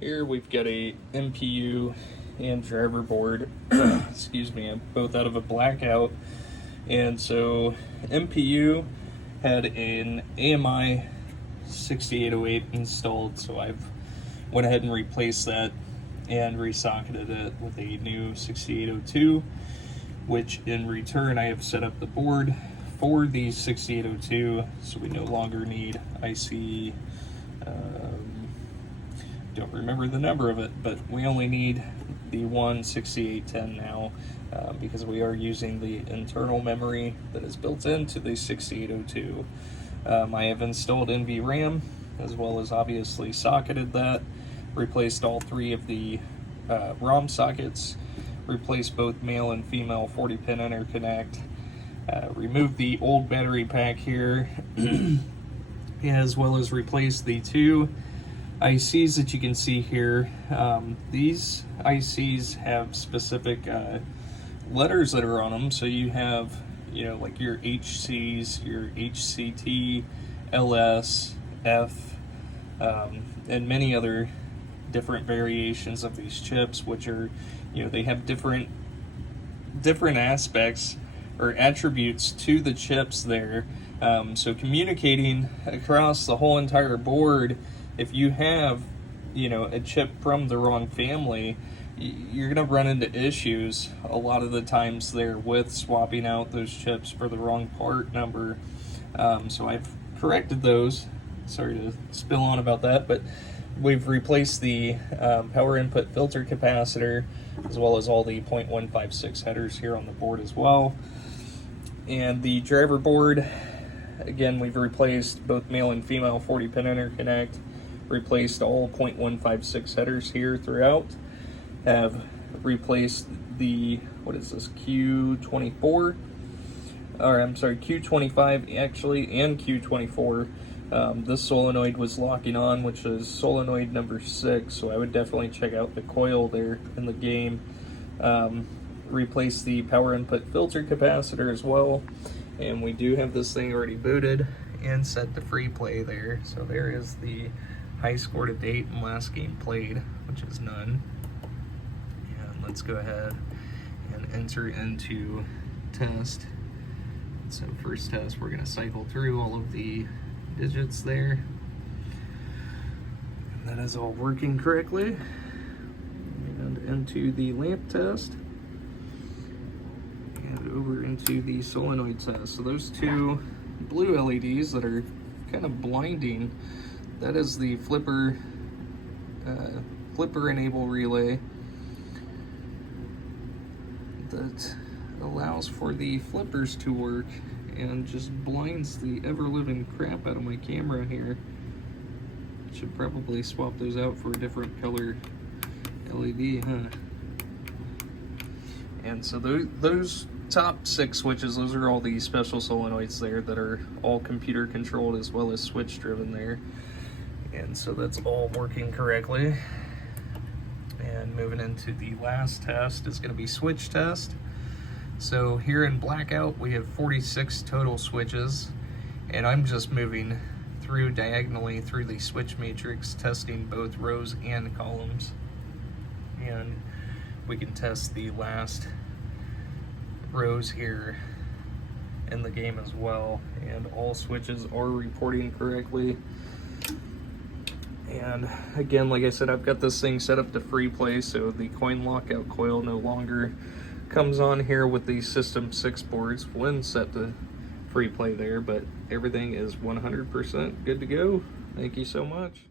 Here we've got a MPU and driver board, excuse me, both out of a Blackout. And so MPU had an AMI 6808 installed, so I've went ahead and replaced that and resocketed it with a new 6802, which in return I have set up the board for the 6802, so we no longer need IC, don't remember the number of it, but we only need the one 6810 now, because we are using the internal memory that is built into the 6802. I have installed NVRAM, as well as obviously socketed that, replaced all three of the ROM sockets, replaced both male and female 40-pin interconnect, removed the old battery pack here, as well as replaced the two ICs that you can see here. These ICs have specific letters that are on them, so you have, like your HCs, your HCT, LS, F, and many other different variations of these chips, which are, they have different aspects or attributes to the chips there. So communicating across the whole entire board, if you have, a chip from the wrong family, you're going to run into issues a lot of the times there with swapping out those chips for the wrong part number. So I've corrected those. Sorry to spill on about that, but we've replaced the power input filter capacitor, as well as all the 0.156 headers here on the board as well. And the driver board, again, we've replaced both male and female 40-pin interconnect, replaced all 0.156 headers here throughout, have replaced the, what is this, Q24, or I'm sorry, Q25 actually, and Q24. This solenoid was locking on, which is solenoid number 6, so I would definitely check out the coil there in the game. Replace the power input filter capacitor as well, and we do have this thing already booted and set to free play there. So there is the high score to date and last game played, which is none. And let's go ahead and enter into test. So first test, we're going to cycle through all of the digits there, and that is all working correctly. And into the lamp test, and over into the solenoid test. So those two blue LEDs that are kind of blinding, that is the flipper enable relay that allows for the flippers to work and just blinds the ever-living crap out of my camera here. Should probably swap those out for a different color LED, huh? And so those top 6 switches, those are all the special solenoids there that are all computer controlled as well as switch driven there. And so that's all working correctly. And moving into the last test is going to be switch test. So here in Blackout we have 46 total switches, and I'm just moving through diagonally through the switch matrix, testing both rows and columns. And we can test the last rows here in the game as well, and all switches are reporting correctly. And again, like I said, I've got this thing set up to free play, so the coin lockout coil no longer comes on here with the System 6 boards when set to free play there, but everything is 100% good to go. Thank you so much.